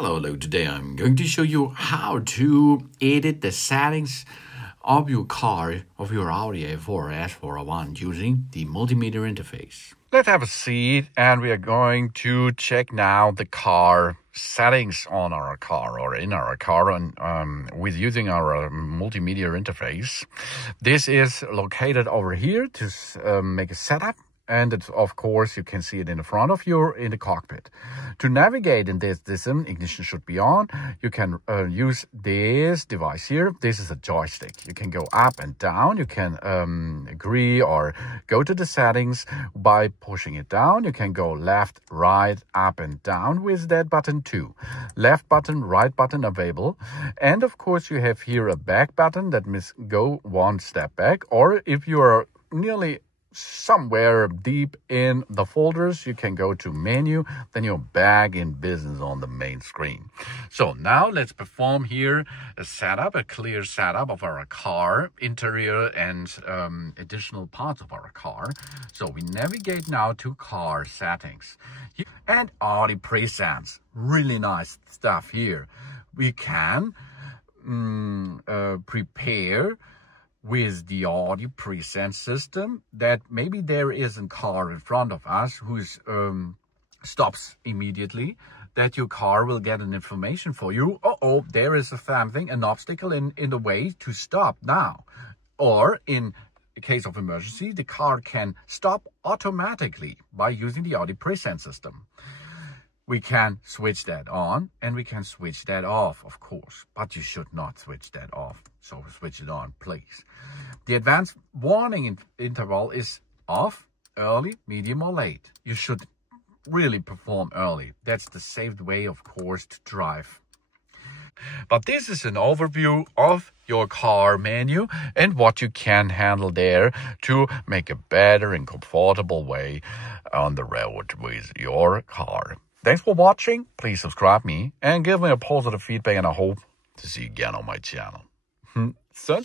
Hello, today I'm going to show you how to edit the settings of your car, of your Audi A4 S401 using the multimedia interface. Let's have a seat and we are going to check now the car settings on our car or in our car and with using our multimedia interface. This is located over here to make a setup. And it's, of course, you can see it in the front of you in the cockpit. To navigate in this ignition should be on. You can use this device here. This is a joystick. You can go up and down. You can agree or go to the settings by pushing it down. You can go left, right, up and down with that button too. Left button, right button available. And of course, you have here a back button that means go one step back. Or if you are nearly somewhere deep in the folders, you can go to menu, then you're back in business on the main screen. So now let's perform here a clear setup of our car, interior and additional parts of our car. So we navigate now to car settings and Audi presets. Really nice stuff here. We can prepare with the Audi present system that maybe there is a car in front of us who stops immediately, that your car will get an information for you. There is an obstacle in the way to stop now. Or in case of emergency, the car can stop automatically by using the Audi present system. We can switch that on and we can switch that off, of course, but you should not switch that off. So switch it on, please. The advanced warning interval is off, early, medium or late. You should really perform early. That's the safe way, of course, to drive. But this is an overview of your car menu and what you can handle there to make a better and comfortable way on the road with your car. Thanks for watching. Please subscribe me and give me a positive feedback, and I hope to see you again on my channel. Sun.